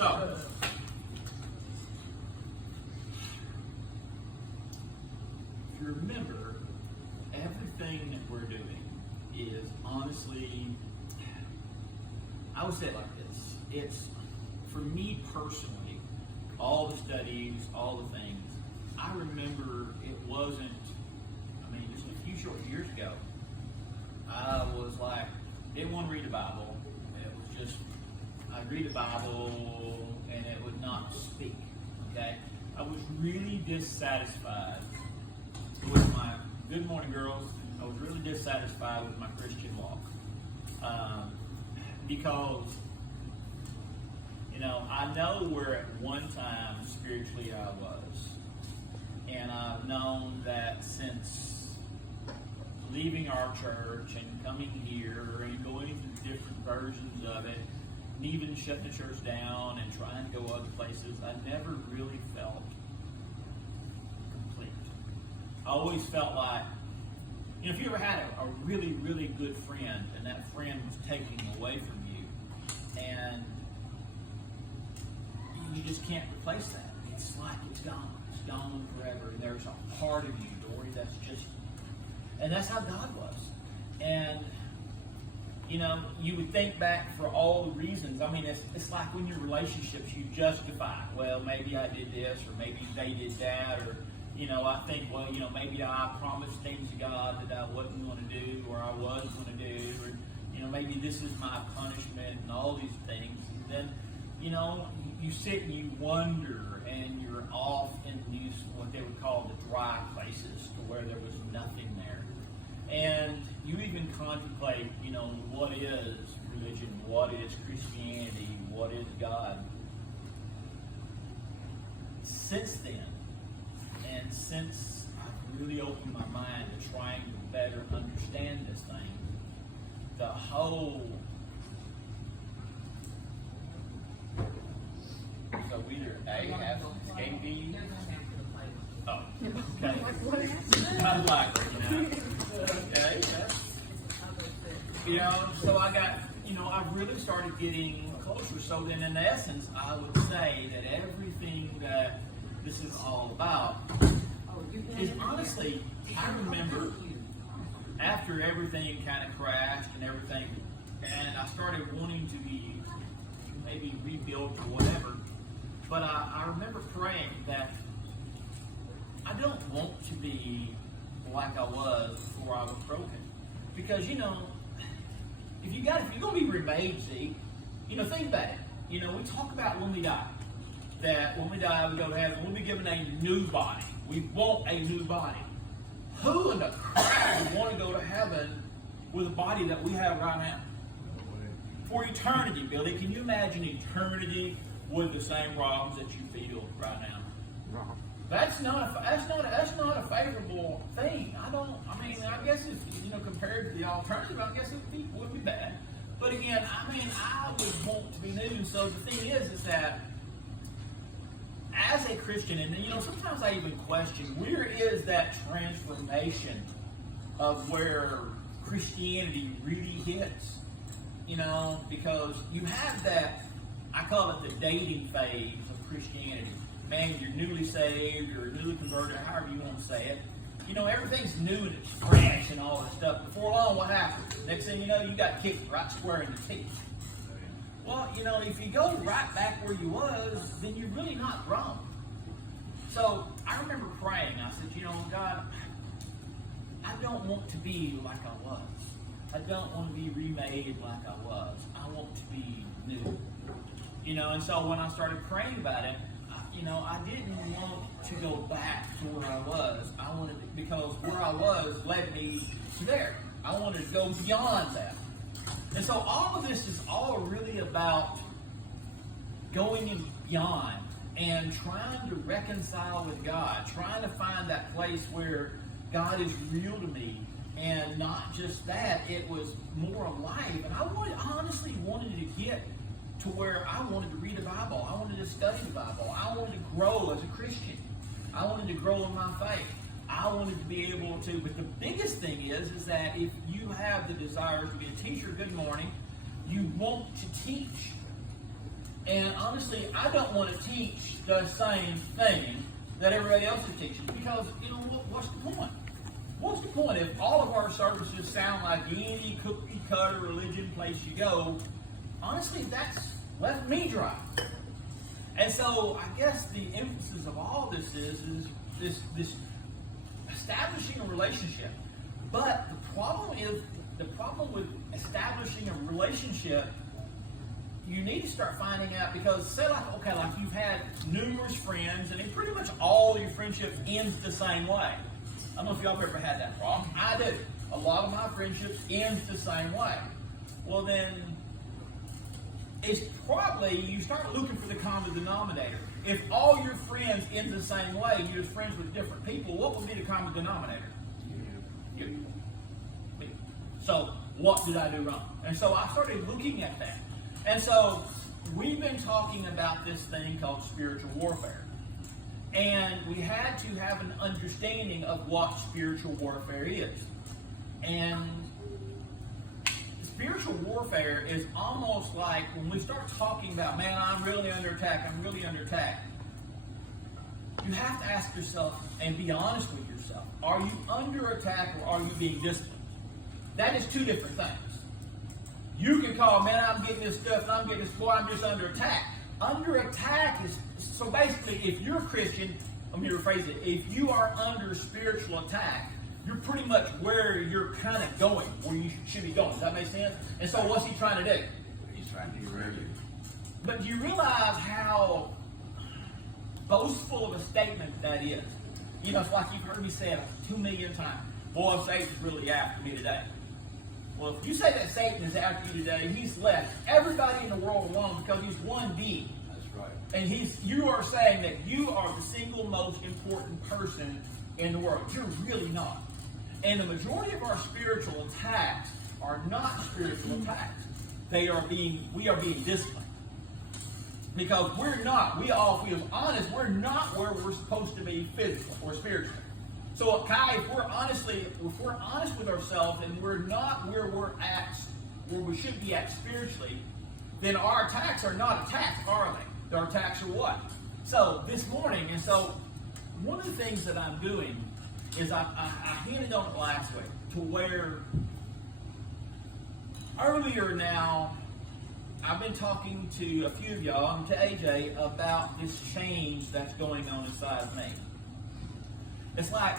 So, if you remember, everything that we're doing is honestly, I would say it like this. It's, for me personally, all the studies, all the things, I remember it wasn't, just a few short years ago, I was like, didn't want to read the Bible. It was just, I'd read the Bible and it would not speak, okay? I was really dissatisfied with my, good morning girls, I was really dissatisfied with my Christian walk. Because, I know where at one time spiritually I was. And I've known that since leaving our church and coming here and going through different versions of it, and even shutting the church down and trying to go other places, I never really felt complete. I always felt like, if you ever had a really, really good friend and that friend was taking away from you and you just can't replace that. It's like it's gone. It's gone forever. And there's a part of you, Dory, that's just, and that's how God was. And, you would think back for all the reasons. It's like when your relationships, you justify, well, maybe I did this, or maybe they did that, or, I think, well, maybe I promised things to God that I wasn't going to do, or I was going to do, or, maybe this is my punishment, and all these things. And then, you sit and you wonder, and you're off in these, what they would call the dry places, to where there was nothing there. And you even contemplate, what is religion? What is Christianity? What is God? Since then, and since I've really opened my mind to trying to better understand this thing, the whole... So either A has escape B. Oh, okay. I like it, Okay, yeah. So I got, I really started getting closer. So then in essence, I would say that everything that this is all about is honestly, I remember after everything kind of crashed and everything, and I started wanting to be maybe rebuilt or whatever, but I remember praying that I don't want to be like I was before I was broken. Because, if you're going to be remade, see, think about it. We talk about when we die, that when we die, we go to heaven, we'll be given a new body. We want a new body. Who in the crap would want to go to heaven with a body that we have right now? For eternity, Billy, can you imagine eternity with the same problems that you feel right now? Wrong. That's not a favorable thing. I guess it's, compared to the alternative, I guess it would be bad. But again, I would want to be new. So the thing is that as a Christian, and sometimes I even question, where is that transformation of where Christianity really hits? Because you have that, I call it the dating phase of Christianity. Man, you're newly saved or newly converted, however you want to say it. Everything's new and it's fresh and all that stuff. Before long, what happens? Next thing you know, you got kicked right square in the teeth. Well, if you go right back where you was, then you're really not wrong. So I remember praying. I said, God, I don't want to be like I was. I don't want to be remade like I was. I want to be new. And so when I started praying about it, I didn't want to go back to where I was. I wanted to, because where I was led me to there. I wanted to go beyond that. And so all of this is all really about going beyond and trying to reconcile with God, trying to find that place where God is real to me. And not just that, it was more alive. And I honestly wanted to get to where I wanted to read the Bible. I wanted to study the Bible. I wanted to grow as a Christian. I wanted to grow in my faith. I wanted to be able to, but the biggest thing is that if you have the desire to be a teacher, good morning, you want to teach. And honestly, I don't want to teach the same thing that everybody else is teaching, because, what's the point? What's the point if all of our services sound like any cookie-cutter religion place you go? Honestly, that's left me dry. And so I guess the emphasis of all this is this establishing a relationship. But the problem with establishing a relationship, you need to start finding out, because say like you've had numerous friends and pretty much all your friendships ends the same way. I don't know if y'all have ever had that problem. I do. A lot of my friendships ends the same way. Well then, it's probably, you start looking for the common denominator. If all your friends end the same way, you're friends with different people, what would be the common denominator? You. So, what did I do wrong? And so I started looking at that. And so, we've been talking about this thing called spiritual warfare. And we had to have an understanding of what spiritual warfare is. And spiritual warfare is almost like when we start talking about, man, I'm really under attack, you have to ask yourself and be honest with yourself. Are you under attack or are you being disciplined? That is two different things. You can call, man, I'm getting this stuff and I'm getting this, boy, I'm just under attack. Under attack is, so basically, if you're a Christian, let me rephrase it, if you are under spiritual attack, you're pretty much where you're kind of going, where you should be going. Does that make sense? And so what's he trying to do? He's trying to get rid of you. But do you realize how boastful of a statement that is? It's like you've heard me say it 2 million times. Boy, Satan's really after me today. Well, if you say that Satan is after you today, he's left everybody in the world alone because he's one being. That's right. And you are saying that you are the single most important person in the world. You're really not. And the majority of our spiritual attacks are not spiritual attacks. We are being disciplined. Because we're not, we all feel honest, we're not where we're supposed to be physically or spiritually. So Kai, if we're honest with ourselves and we're not where we're at, where we should be at spiritually, then our attacks are not attacks, are they? Our attacks are what? So this morning, and so one of the things that I'm doing is I hinted on it last week to where earlier now I've been talking to a few of y'all and to AJ about this change that's going on inside of me. It's like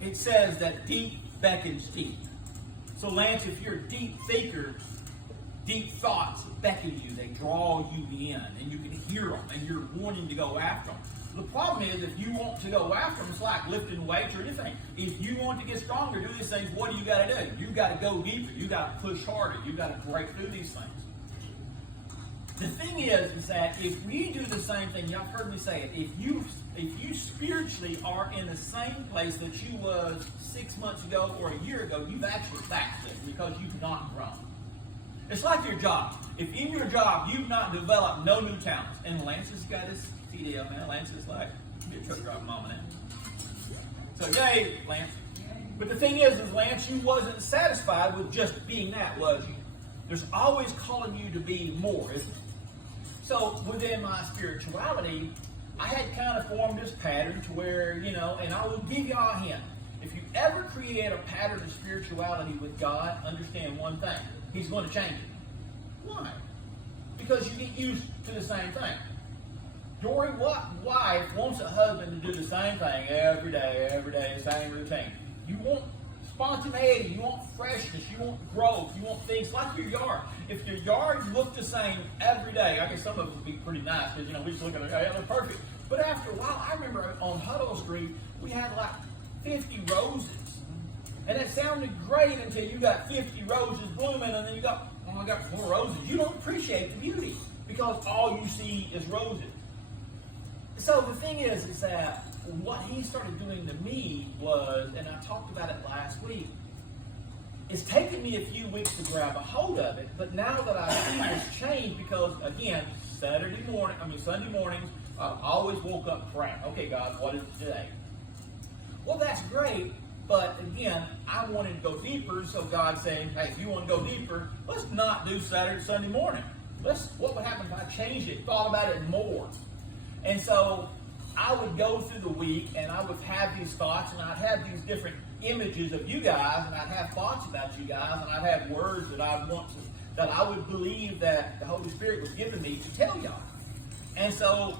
it says that deep beckons deep. So Lance, if you're a deep thinker, deep thoughts beckon you. They draw you in, and you can hear them, and you're wanting to go after them. The problem is, if you want to go after them, it's like lifting weights or anything. If you want to get stronger, do these things, what do you got to do? You got to go deeper. You got to push harder. You got to break through these things. The thing is that if we do the same thing, y'all heard me say it, if you spiritually are in the same place that you was 6 months ago or a year ago, you've actually backslid because you've not grown. It's like your job. If in your job you've not developed no new talents, and Lance has got his CDL, man. Lance is like, be a truck driver mama now. So yay, Lance. But the thing is Lance, you wasn't satisfied with just being that, was you? There's always calling you to be more, isn't it? So within my spirituality, I had kind of formed this pattern to where, and I will give y'all a hint. If you ever create a pattern of spirituality with God, understand one thing. He's going to change it. Why? Because you get used to the same thing. Dory, what wife wants a husband to do the same thing every day, same routine? You want spontaneity, you want freshness, you want growth, you want things like your yard. If your yard looked the same every day, I guess some of it would be pretty nice because, we just look at it, hey, they're perfect. But after a while, I remember on Huddle Street, we had like 50 roses. And it sounded great until you got 50 roses blooming and then you got, I got more roses. You don't appreciate the beauty because all you see is roses. So the thing is that what he started doing to me was, and I talked about it last week, it's taken me a few weeks to grab a hold of it, but now that I see this change, because again, Sunday mornings, I always woke up praying, okay God, what is it today? Well, that's great, but again, I wanted to go deeper, so God's saying, hey, if you want to go deeper, let's not do Sunday morning. what would happen if I changed it, thought about it more? And so I would go through the week and I would have these thoughts and I'd have these different images of you guys and I'd have thoughts about you guys and I'd have words that I would believe that the Holy Spirit was giving me to tell y'all. And so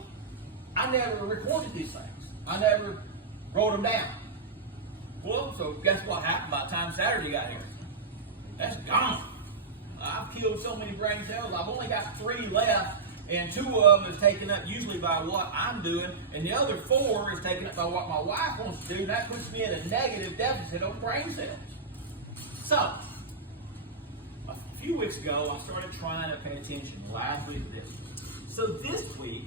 I never recorded these things. I never wrote them down. Well, so guess what happened by the time Saturday got here? That's gone. I've killed so many brain cells. I've only got 3 left, and 2 of them is taken up usually by what I'm doing, and the other 4 is taken up by what my wife wants to do, and that puts me in a negative deficit of brain cells. So, a few weeks ago, I started trying to pay attention. Last week, this. So this week,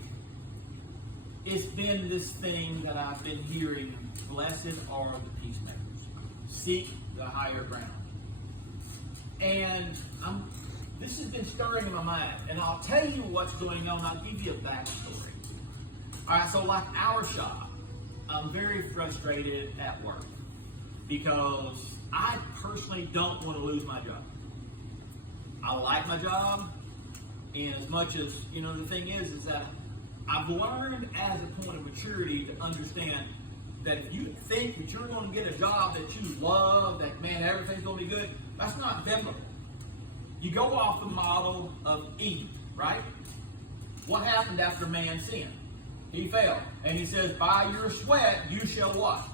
it's been this thing that I've been hearing, blessed are the peacemakers. Seek the higher ground. And this has been stirring in my mind. And I'll tell you what's going on. I'll give you a backstory. All right, so like our shop, I'm very frustrated at work because I personally don't want to lose my job. I like my job, and as much as, the thing is that I've learned as a point of maturity to understand that if you think that you're going to get a job that you love, that, man, everything's going to be good, that's not biblical. You go off the model of Eden, right? What happened after man sinned? He fell. And he says, by your sweat you shall what?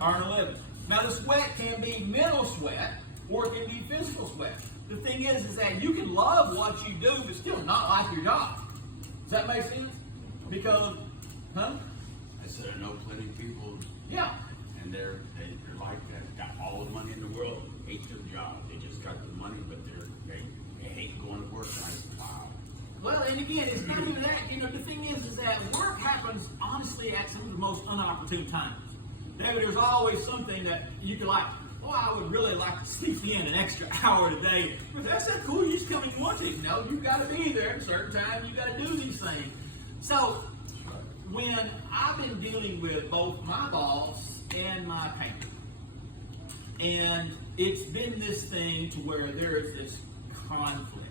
Earn a living. Now the sweat can be mental sweat or it can be physical sweat. The thing is that you can love what you do but still not like your job. Does that make sense? Because, I said I know plenty of people. Yeah. And they're like that. Got all the money in the world, hate their job. They just got the money, but they hate going to work. Wow. Well, and again, it's not even that. The thing is that work happens honestly at some of the most unopportune times. There's always something that you can like. Oh, I would really like to sleep in an extra hour today. But that's not cool. You just come and you want to. No, you got to be there at a certain time. You got to do these things. So, when I've been dealing with both my boss and my painter, and it's been this thing to where there is this conflict,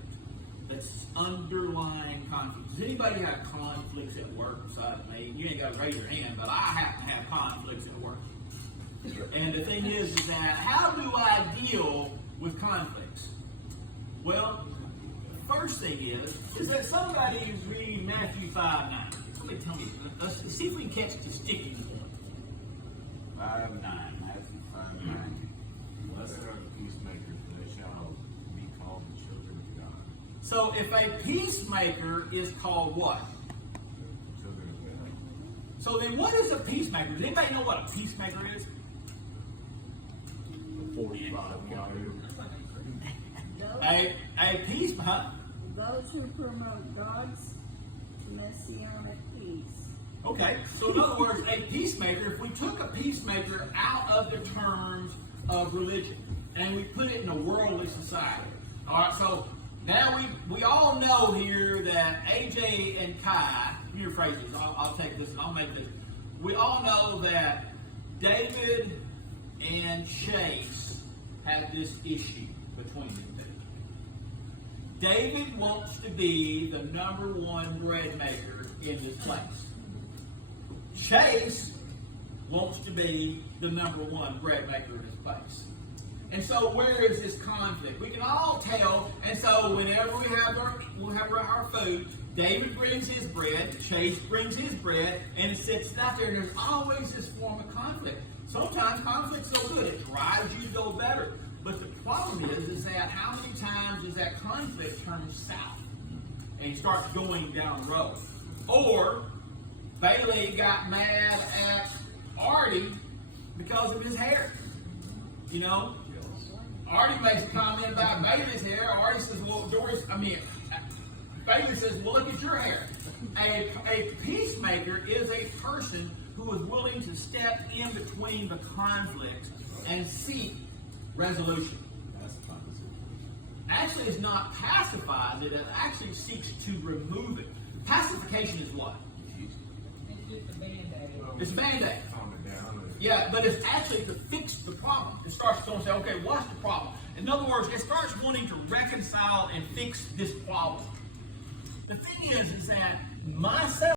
this underlying conflict. Does anybody have conflicts at work besides me? You ain't got to raise your hand, but I happen to have conflicts at work. And the thing is that how do I deal with conflicts? Well, the first thing is that somebody's reading Matthew 5:9. Somebody tell me. Let's see if we can catch the sticking point. 5:9, Matthew 5:9. Blessed are the peacemakers, for they shall be called the children of God. So if a peacemaker is called what? Children of God. So then what is a peacemaker? Does anybody know what a peacemaker is? 45 A peace, huh? Those who promote God's messianic peace. Okay, so in other words, a peacemaker, if we took a peacemaker out of the terms of religion and we put it in a worldly society. All right, so now we all know here that AJ and Kai, your phrases, I'll take this and I'll make this. We all know that David and Chase have this issue between them two. David wants to be the #1 bread maker in his place. Chase wants to be the #1 bread maker in his place. And so where is this conflict? We can all tell, and so whenever we'll have our food, David brings his bread, Chase brings his bread, and it sits out there, and there's always this form of conflict. Sometimes conflict's so good, it drives you to go better. But the problem is that how many times does that conflict turn south and starts going down the road? Or Bailey got mad at Artie because of his hair. Artie makes a comment about Bailey's hair. Artie says, Bailey says, well, look at your hair. A peacemaker is a person who is willing to step in between the conflict and seek resolution. Actually, it's not pacifies it actually seeks to remove it. Pacification is what? It's a Band-Aid. Calm it down. Yeah, but it's actually to fix the problem. It starts to say, okay, what's the problem? In other words, it starts wanting to reconcile and fix this problem. The thing is that myself.